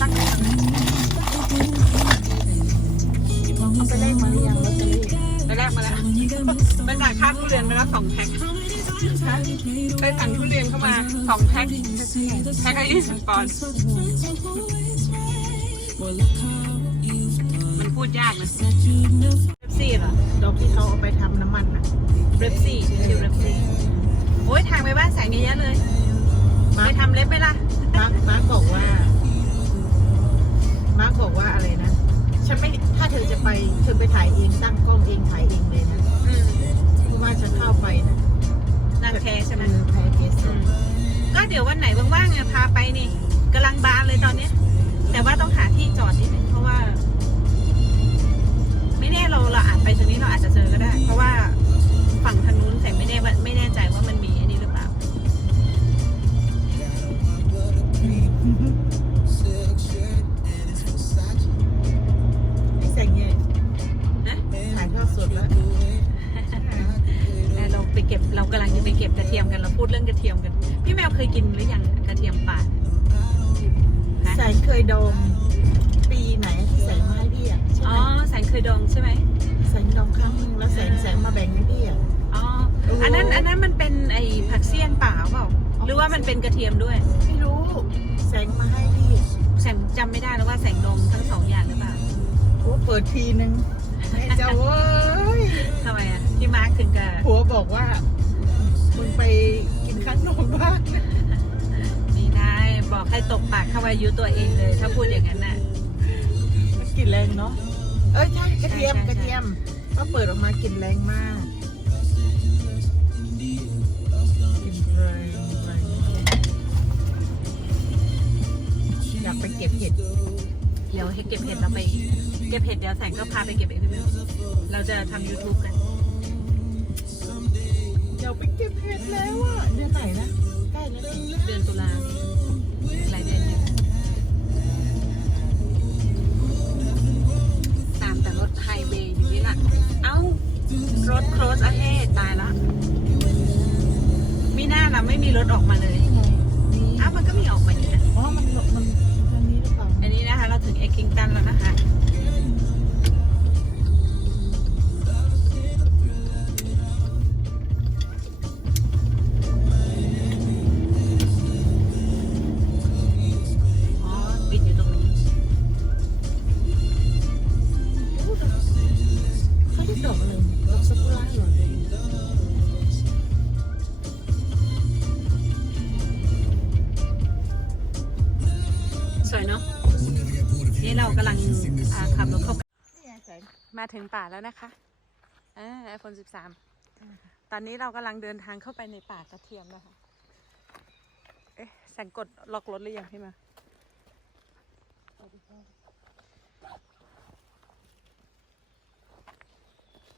ตั้งไว้ตรงนั้นเอาไปเลขมาหรือยังลอตเตอรี่ไปแรกมาแล้วไปจ่ายค่าทุเรียนไปแล้วสองแพ็คไปสั่งทุเรียนเข้ามาสองแพ็คแพ็คละยี่สิบปอนด์มันพูดยากนะเรปซี่เหรอดอกที่เขาเอาไปทำน้ำมันอะเรปซี่ชื่อเรปซี่โอ้ยทางไปบ้านแสงเยอะๆเลยไปทำเล็บไหมล่ะมาร์คมาร์คบอกว่า มาร์คบอกว่าอะไรนะ ฉันไม่ถ้าเธอจะไปเธอไปถ่ายเองตั้งกล้องเองถ่ายเองเลยนะอืมเพราะว่าฉันเข้าไปนะนางแคใช่ไหมเออแพ้เพสอืมก็เดี๋ยววันไหนว่างๆอะพาไปนี่กำลังบานเลยตอนเนี้ย แต่ว่าต้องหาที่จอดนิดนึงเพราะว่า ไม่แน่เราเราอาจไปทางนี้เราอาจจะเจอก็ได้ เพราะว่าฝั่งทางนู้นแต่ไม่แน่ว่าไม่แน่ใจว่ามันมีอันนี้หรือเปล่า เราไปเก็บเรากำลังจะไปเก็บกระเทียมกันเราพูดเรื่องกระเทียมกัน พี่แมวเคยกินหรือยังกระเทียมป่าฮะแสงเคยดมปีไหนที่แสงมาให้พี่อะใช่อ๋ไหอมแสงเคยดองใช่ไหมแสงดมครั้งหนึงแล้วแสงแสงมาแบ่งให้พี่อะ อ๋อโอ้อันนั้นอันนั้นมันเป็นไอ้ผักเสี้ยนป่าเปล่าหรือว่ามันเป็นกระเทียมด้วย ไม่รู้แสงมาให้พี่แสงจำไม่ได้แล้วว่าแสงดมทั้งสองอย่างหรือเปล่าโอ้เปิดทีนึงแม่เจ้าเว้ยทำไมอะ พี่มาร์คถึงกับผัวบอกว่า มึงไปกินข้างนอกบ้างนี่นายบอกให้ตบปากเข้าอายุตัวเองเลย ถ้าพูดอย่างนั้นน่ะมันกลิ่นแรงเนาะเอ้ยใช่กระเทียมใช่ใช่กระเทียมก็เปิดออกมากลิ่นแรงมากกลิ่นแรงแรงมากอยากไปเก็บเห็ดเดี๋ยวให้เก็บเห็ดเราไป เก็บเห็ดเดี๋ยวแสงก็พาไปเก็บเองพี่มิวเราจะทำ YouTube กัน เดี๋ยวไปเก็บเห็ดแล้วอะเดือนไหนนะใกล้แล้วเดือนตุลาหลายเดือนอยู่ตามแต่รถไฮเวย์อยู่นี่แหละเอ้ารถ close ahead ตายละมีหน้าเราไม่มีรถออกมาเลย ป่าแล้วนะคะอ่าไอโฟน13ตอนนี้เรากำลังเดินทางเข้าไปในป่ากระเทียมนะคะ เอ๊ะแสงกดล็อกรถหรือยังพี่มา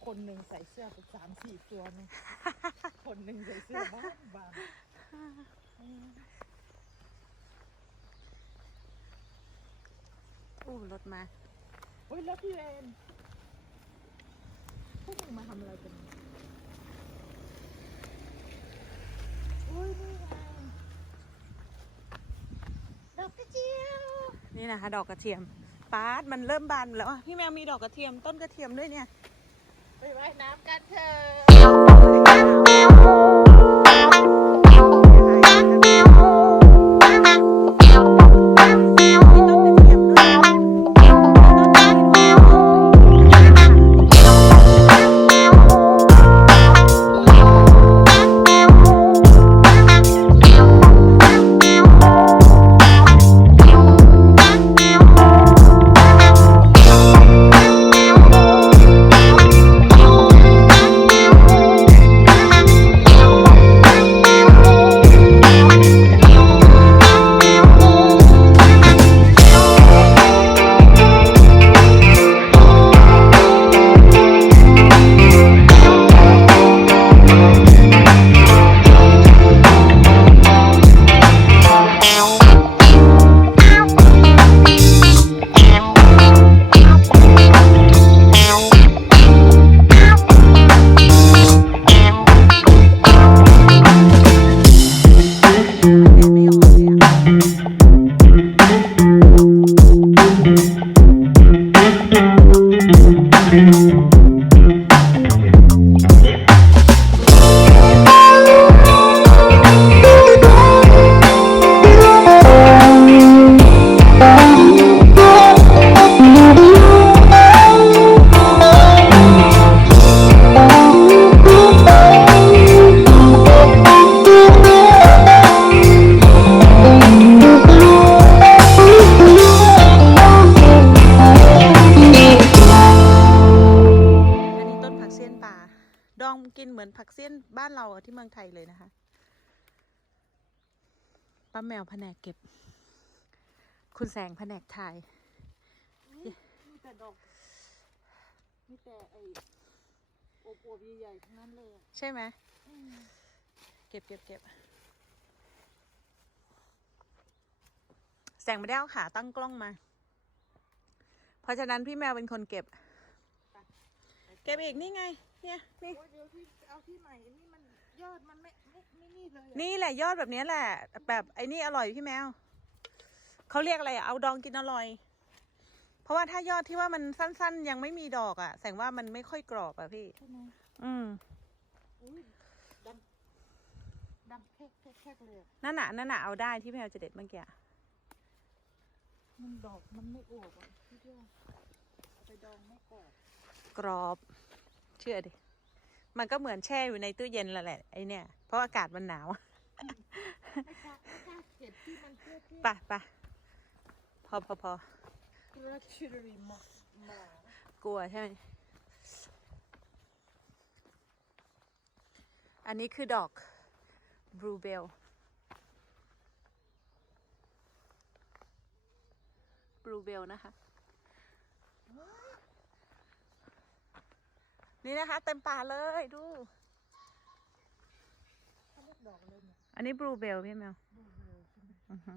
คนหนึ่งใส่เสื้อเป็นสามสี่ตัวนึงคนหนึ่งใส่เสื้อบางบางอู้รถมาโอ้ยแล้วพี่เรนพ วกมึงมาทำอะไรกันอุ้ยนี่ไงดอกกระเจียวนี่นะคะดอกกระเทียมปาดมันเริ่มบานแล้วอะพี่แมวมีดอกกระเทียมต้นกระเทียมด้วยเนี่ย ไปว่ายน้ำกันเถอะ บ้านเราอะที่เมืองไทยเลยนะคะป้าแมวแผนกเก็บ คุณแสงแผนกถ่ายมีแต่ดอกมีแต่ไอ้โอบอวบๆใหญ่ๆทั้งนั้นเลยอะใช่ไหมอืมเก็บเก็บเก็บแสงไม่ได้เอาขาตั้งกล้องมา เพราะฉะนั้นพี่แมวเป็นคนเก็บ เก็บอีกนี่ไง เนี่ย นี่โอ้ย เดี๋ยวที่เอาที่ใหม่อันนี้มันยอดมันไม่ไม่ไม่นี่เลยอะนี่แหละยอดแบบเนี้ยแหละ แบบไอ้นี่อร่อยพี่แมวเขาเรียกอะไรอะเอาดองกินอร่อย เพราะว่าถ้ายอดที่ว่ามันสั้นๆ ยังไม่มีดอกอะแสงว่ามันไม่ค่อยกรอบอะพี่ ใช่ไหมอืมอุ้ยดำดำแค่แค่แค่เลยอะนั่นน่ะนั่นน่ะเอาได้ที่พี่แมวจะเด็ดเมื่อกี้อะมันดอกมันไม่อวบอะพี่เจ้าเอาไปดองไม่กรอบ กรอบ เชื่อดิ มันก็เหมือนแช่อยู่ในตู้เย็นแล้วแหละไอเนี่ย เพราะอากาศมันหนาวไม่กล้าไม่กล้าเก็บที่มันเพื่อที่ไปไปพอพอพอรักชิรีหมอกหมอกลัวใช่ไหม อันนี้คือดอกบลูเบลบลูเบลนะคะ นี่นะคะ เต็มป่าเลยดูเขาเรียกดอกเลยเนี่ยอันนี้บลูเบลพี่แมวดูเลยใช่ไหมอือฮึ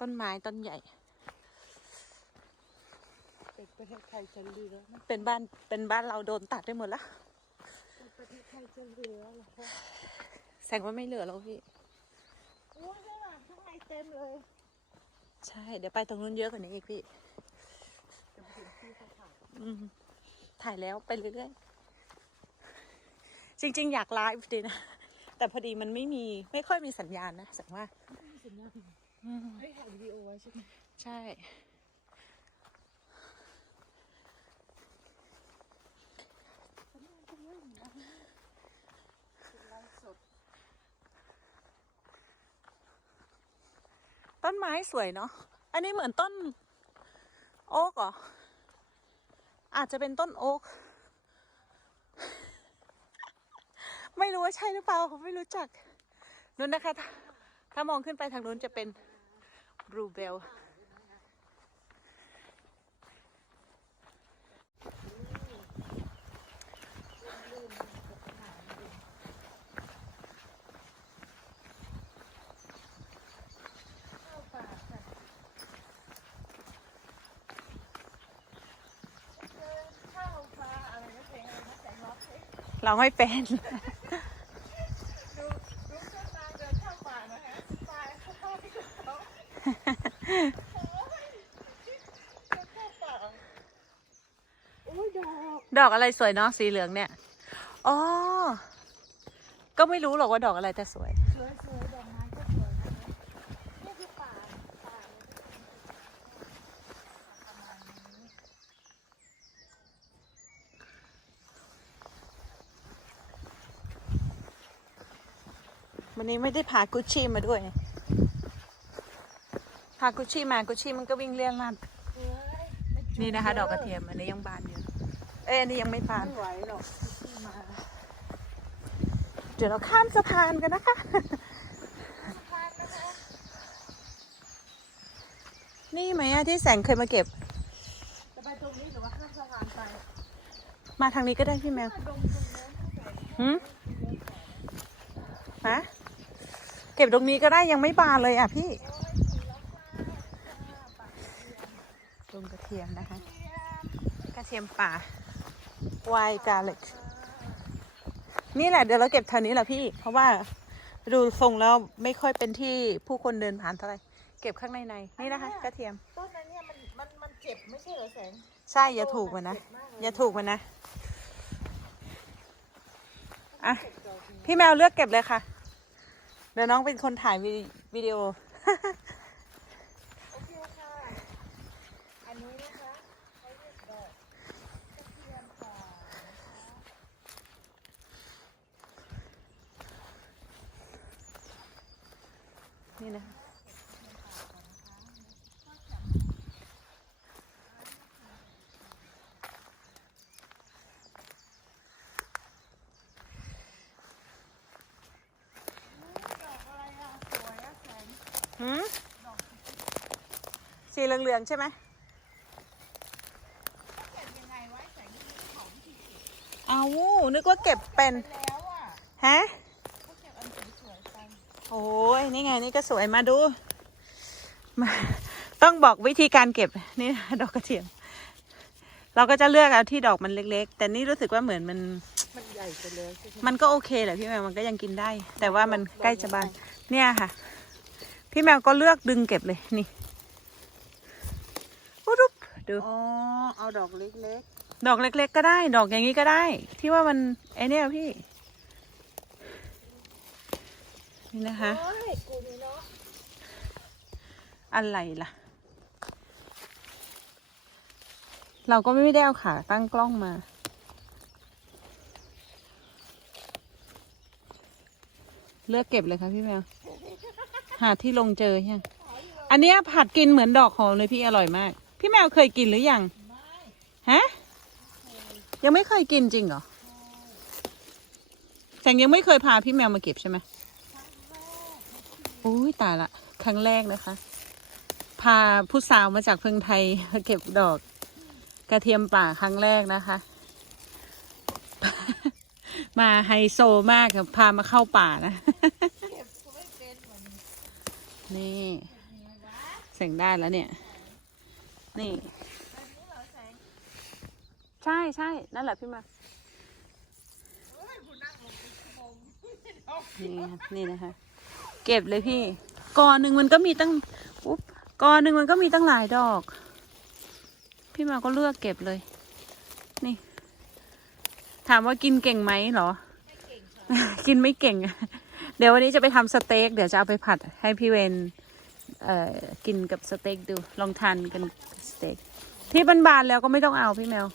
ต้นไม้ต้นใหญ่ เป็นประเทศไทยจะเหลือนะเป็นบ้านเป็นบ้านเราโดนตัดได้หมดแล้ว เป็นประเทศไทยจะเหลือเหรอคะแสงว่าไม่เหลือแล้วพี่โอ้ยข้างหลังข้างในเต็มเลย ใช่ เดี๋ยวไปตรงนู้นเยอะกว่านี้อีกพี่จะไปเห็นที่เขาถ่ายอืมถ่ายแล้วไปเรื่อยๆ จริง ๆ อยากไลฟ์ดีนะ แต่พอดีมันไม่มีไม่ค่อยมีสัญญาณนะแสงว่าไม่มีสัญญาณอืมไม่ถ่ายวิดีโอไว้ใช่ไหม ใช่ สัญญาณจะเริ่มนะเป็นไลฟ์สด ต้นไม้สวยเนาะ อันนี้เหมือนต้น โอ๊กเหรอ อาจจะเป็นต้นโอ๊ก ไม่รู้ว่าใช่หรือเปล่าผมไม่รู้จักนู้นนะคะถ้าถ้ามองขึ้นไปทางนู้นจะเป็นบลูเบล เข้าป่าค่ะเจอเข้าป่าอะไรนะเพลงอะไรนะแสงร้องเพลง เราไม่เป็น ดูดูเส้นทางเดินเข้าป่านะคะสายเข้าไปเขาโอ้ยจะเข้าป่าโอ้ยดอกดอกอะไรสวยเนาะสีเหลืองเนี่ย อ๋อ ก็ไม่รู้หรอกว่าดอกอะไรแต่สวยดอกไม้ก็สวยนะคะนี่คือป่าป่าเลยประมาณนี้ วันนี้ไม่ได้พากุชชี่มาด้วย พากุชชี่มากุชชี่มันก็วิ่งเลี่ยนลัดเฮ้ยไม่จุนี่นะคะ ดอกกระเทียมอันนี้ยังบานอยู่ เอ้ยอันนี้ยังไม่บาน ไม่ไหวหรอกที่มาเดี๋ยวเราข้ามสะพานกันนะคะพานนะคะ นี่ไหมอะที่แสงเคยมาเก็บ จะไปตรงนี้หรือว่าข้ามสะพานไป มาทางนี้ก็ได้พี่แมวถ้าดงตรงโน้นตั้งแต่หืมฮะ เก็บตรงนี้ก็ได้ยังไม่บานเลยอะพี่ต้นกระเทียมนะคะ กระเทียมป่า White garlic นี่แหละเดี๋ยวเราเก็บแถวนี้แหละพี่ เพราะว่าดูทรงแล้วไม่ค่อยเป็นที่ผู้คนเดินผ่านเท่าไหร่เก็บข้างในในนี่นะคะ กระเทียมต้นนั้นเนี่ยมันมันมันเจ็บไม่ใช่เหรอแสงใช่อย่าถูกมันนะเจ็บมากเลอย่าถูกมันนะอะเจ็บดอกนี้พี่แมวเลือกเก็บเลยค่ะ เดี๋ยวน้องเป็นคนถ่ายวิดีโอเคค่ะ อันนี้นะคะเขาเรียกดอกกระเทียมป่านะคะ นี่นะ สีเหลืองๆใช่ไหมเก็บยังไงไว้แต่นี่ของที่เก็บเอานึกว่าเก็บเป็น แล้วอะฮะ เขาเก็บอันสวยๆไปโอ้ยนี่ไงนี่ก็สวยมาดูมาต้องบอกวิธีการเก็บนี่ ดอกกระเทียม เราก็จะเลือกเอาที่ดอกมันเล็ก ๆ แต่นี่รู้สึกว่าเหมือนมัน มันใหญ่ไปเลยใช่ไหมมันก็โอเคแหละพี่แมวมันก็ยังกินได้ แต่ว่ามันใกล้จะบานเนี่ยค่ะ พี่แมวก็เลือกดึงเก็บเลยนี่ ดู อ๋อ เอาดอกเล็กดอกเล็ก ๆ ก็ได้ ดอกอย่างนี้ก็ได้ ที่ว่ามันไอเนี่ยพี่ นี่นะๆคะ โอ้ยกูนี่เนาะอะไรล่ะ เราก็ไม่ได้เอาขาตั้งกล้องมา เลือกเก็บเลยค่ะพี่แมว หาที่ลงเจอยัง อันเนี้ยผัดกินเหมือนดอกหอมเลยพี่อร่อยมาก พี่แมวเคยกินหรือยังฮะยังไม่เคยกินจริงเหรอแสงยังไม่เคยพาพี่แมวมาเก็บใช่ไหมอุ้ยตายละ ครั้งแรกนะคะ พาผู้สาวมาจากเมืองไทยมาเก็บดอก กระเทียมป่าครั้งแรกนะคะ มาไฮโซมากค่ะพามาเข้าป่านะ นี่เสียงได้แล้วเนี่ย นี่ ใช่ใช่นั่นแหละพี่มาน,นี่นี่นะคะ เก็บเลยพี่กอหนึ่งมันก็มีตั้งอุ๊บกอหนึ่งมันก็มีตั้งหลายดอก พี่มาก็เลือกเก็บเลย นี่ ถามว่ากินเก่งไหมเหรอ กินไม่เก่ง เดี๋ยววันนี้จะไปทำสเต็ก เดี๋ยวจะเอาไปผัดให้พี่เวนเอ่อกินกับสเต็กดู ลองทานกัน สเต็กที่บานๆแล้วก็ไม่ต้องเอาพี่แมว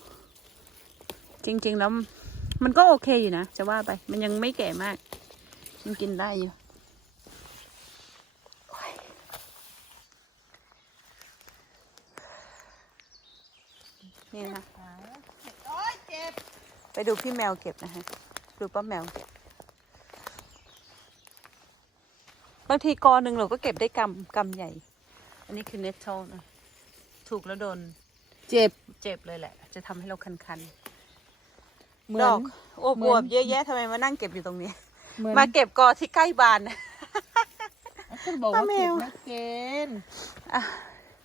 จริง ๆ แล้วมันก็โอเคอยู่นะ จะว่าไป มันยังไม่แก่มากมันกินได้อยู่นี่นะไปดูพี่แมวเก็บนะฮะ ดูป้าแมวเก็บบางทีกอหนึ่งเราก็เก็บได้กำกำใหญ่ อันนี้คือเนตโทนะ ถูกแล้วโดน เจ็บ เจ็บเลยแหละ จะทำให้เราคันเหมืๆอดอนกอวบเหมืออวนบเยอะแยะทำไมมานั่งเก็บอยู่ตรงนี้ เหมือนมาเก็บกอที่ใกล้บานนะฉันบอกว่าป้าแมเก็บวไม่เป็นอะ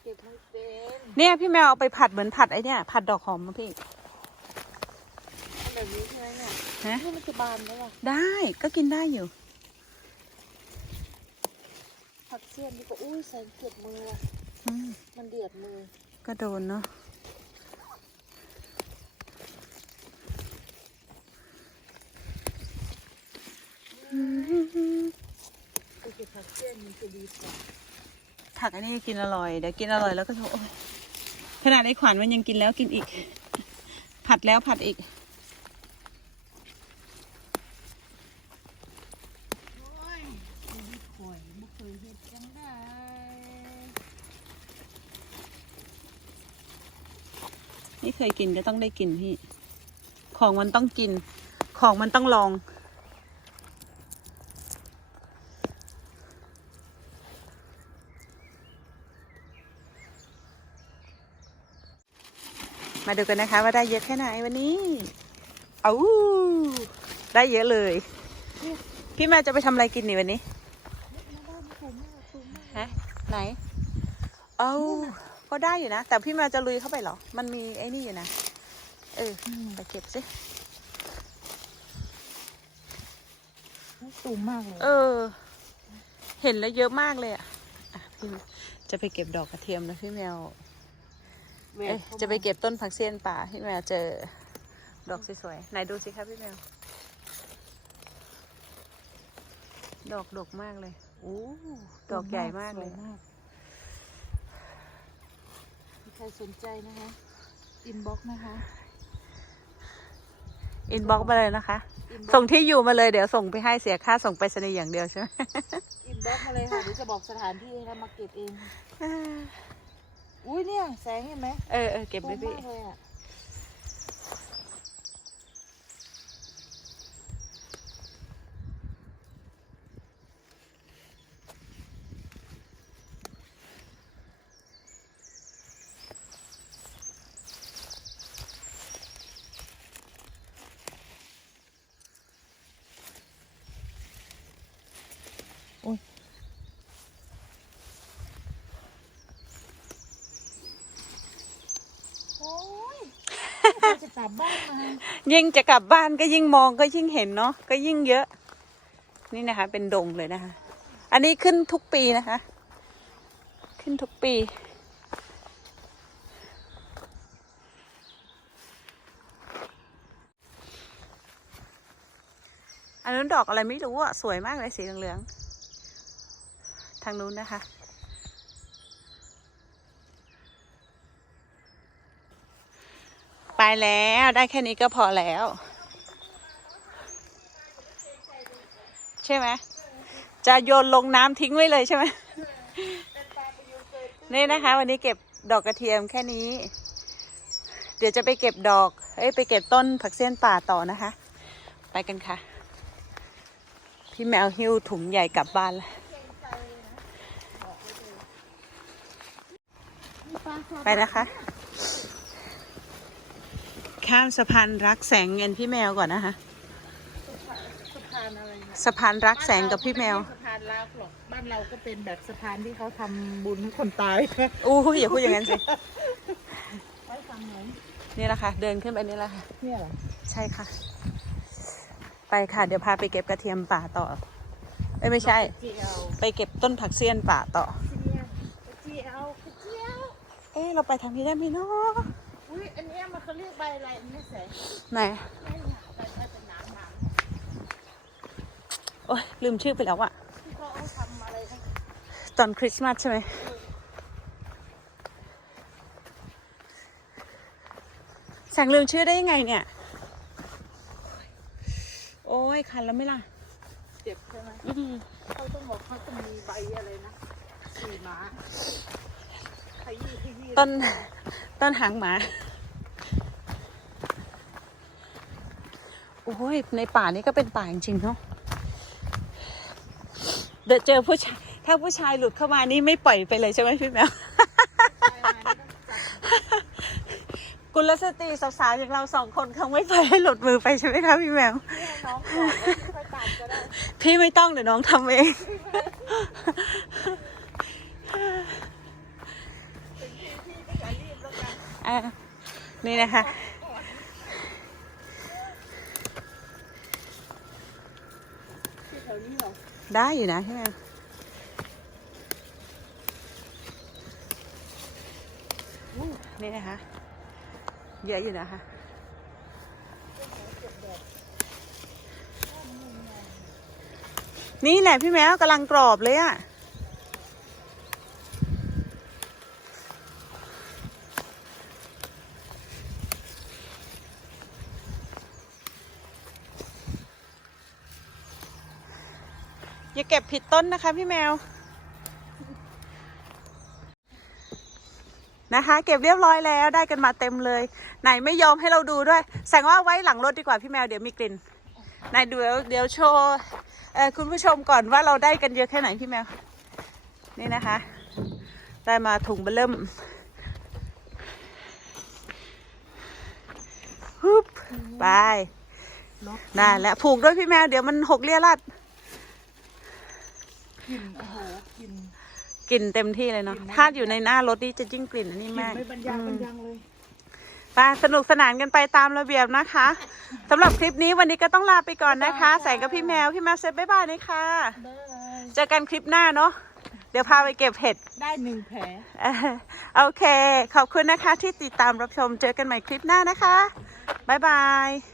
เก็บไม่เป็นเนี่ยพี่แมวเอาไปผัดเหมือนผัดไอเนี่ยผัดดอกหอมมาพี่อันแบบนี้ใช่ไหมเนี่ยฮะ นี่มันจะบานไหมล่ะได้ก็กินได้อยู่ ผักเสี้ยนนี่ก็อุ้ยแสงเจ็บมือว่ะอื มมันเดือดมือ ก็โดนเนาะไปเก็บผักเสี้ยนมันจะดีกว่าผักอันนี้กินอร่อย เดี๋ยวกินอร่อยแล้วก็โอ้ยขนาดไอ้ขวัญมันยังกินแล้วกินอีก ผัดแล้วผัดอีก โอ้ยชีวิตข่อยบ่เคยเฮ็ดจังได้ ไม่เค ยกินก็ต้องได้กินพี่ ของมันต้องกิน ของมันต้องลอง มาดูกันนะคะว่าได้เยอะแค่ไหนวันนี้ เอาได้เยอะเลย พี่แม่จะไปทำอะไรกินนี่วันนี้ มาบ้านผมมากตูมมาก ฮะ ไหน เอา ก็ได้อยู่นะ แต่พี่แมวจะลุยเข้าไปเหรอ มันมีไอ้นี่อยู่นะ เออ ไปเก็บสิตูมมากเลย เออ เห็นแล้วเยอะมากเลยอะอะพี่จะไปเก็บดอกกระเทียมนะพี่แมว เอ้ยจะไปเก็บต้นผักเสี้ยนป่าพี่แมวเจอดอกสวยๆ ไหนดูสิครับพี่แมว ดอกดกมากเลย โอ้ ดอกใหญ่มากเลยสวมากมี ใครสนใจนะคะอินบ็อกนะคะอินบ็อกซ์มาเลยนะคะอินบ็ส่อกงที่อยู่มาเลยเดี๋ยวส่งไปให้เสียค่าส่งไปรษณีย์อย่างเดียวใช่ไหม อินบ็อกมาเลยค่ะเดี๋ยวจะบอกสถานที่ให้แล้วมาเก็บเอง อุ้ยเนี่ยแสงเห็นไหมเออเออเก็บไว้ตูมพี่มากเลยอะ ยิ่งจะกลับบ้านก็ยิ่งมองก็ยิ่งเห็นเนาะก็ยิ่งเยอะ นี่นะคะ เป็นดงเลยนะคะ อันนี้ขึ้นทุกปีนะคะ ขึ้นทุกปี อันนู้นดอกอะไรไม่รู้อะ สวยมากเลยสีเหลืองๆทางนู้นนะคะ ไป แล้วได้แค่นี้ก็พอแล้ว ใช่ไหมจะโยนลงน้ำทิ้งไว้เลยใช่ไหมนี่นะคะ วันนี้เก็บดอกกระเทียมแค่นี้ เดี๋ยวจะไปเก็บดอกเอ้ยไปเก็บต้นผักเส้นป่าต่อนะคะ ไปกันค่ะ พี่แมวหิ้วถุงใหญ่กลับบ้านแล้วไปนะคะ ข้ามสะพานรักแสงเงินพี่แมวก่อนนะคะ สะพานอะไรนะสะพานรักแสงกับพี่แมวสะพานลากหรอกบ้านเราก็เป็นแบบสะพานที่เขาทำบุญให้คนตายอู้หูอย่าพูดอย่างนั้นสิไปฟังไหนนี่แหละค่ะ เดินขึ้นไปนี่แหละค่ะ เนี่ยเหรอใช่ค่ะ ไปค่ะ เดี๋ยวพาไปเก็บกระเทียมป่าต่อ เอ้ยไม่ใช่ เจียวไปเก็บต้นผักเสี้ยนป่าต่อ เจียวเจียวเจียวเอ๊ะเราไปทางนี้ได้ไหมเนาะ อุ้ยอันเนี้ยมันเขาเรียกใบอะไรอันนี้แสงไหนไม่เนี่ยใบใบเป็นน้ำน้โอ้ยลืมชื่อไปแล้วอะำที่เขาเอาทำอะไรนะตอนคริสต์มาสใช่ไหมสั่งลืมชื่อได้ยังไงเนี่ย โอ้ยคันแล้วไหม่ล่ะ เจ็บใช่ไหมอืมเขาต้องบอกเขาจะมีใบอะไรนะสีม้าขยี้ขยี้ต้นต้นหางหมา โอ้ยในป่านี้ก็เป็นป่าจริงๆเนาะเดี๋ยวเจอผู้ชายถ้าผู้ชายหลุดเข้ามานี่ไม่ปล่อยไปเลยใช่ไหมพี่แมวกุลสตรีสาวๆอย่างเราสองคนคงไม่ปล่อยให้หลุดมือไปใช่ไหมคะพี่แมวพี่ไม่ต้องเดี๋ยวน้องทำเองนี่นะคะ ที่แถวนี้เหรอ ได้อยู่นะใช่ไหมนี่นะคะ เยอะอยู่นะคะนี่แหละพี่แมวกำลังกรอบเลยอะ เก็บผิดต้นนะคะพี่แมว นะคะ เก็บเรียบร้อยแล้วได้กันมาเต็มเลย ไหนไม่ยอมให้เราดูด้วย แสดงว่าไว้หลังรถดีกว่าพี่แมวเดี๋ยวมีกลิ่นไหนดูเดี๋ยวเดี๋ยวโชว์คุณผู้ชมก่อนว่าเราได้กันเยอะแค่ไหนพี่แมว นี่นะคะ ได้มาถุงเบลเริ่มฮึบไปได้แล้วผูกด้วยพี่แมวเดี๋ยวมันหกเลี่ยรัด กลิ่นโอ้โหกลิ่น กลิ่นเต็มที่เลยเนาะ กลิ่นนะ ถ้าอยู่ในหน้ารถนี่จะยิ่งกลิ่นอันนี้กลิ่นมาก ไม่บรรยางบรรยังเลยไปสนุกสนานกันไปตามระเบียบนะคะสำหรับคลิปนี้วันนี้ก็ต้องลาไปก่อนนะคะใส่กับพี่แมว พี่แมวเซฟบ๊ายบายนะคะได้เจอกันคลิปหน้าเนาะ เดี๋ยวพาไปเก็บเห็ดได้หนึ่งแผล เอ่อโอเค ขอบคุณนะคะที่ติดตามรับชม เจอกันใหม่คลิปหน้านะคะ บ๊ายบาย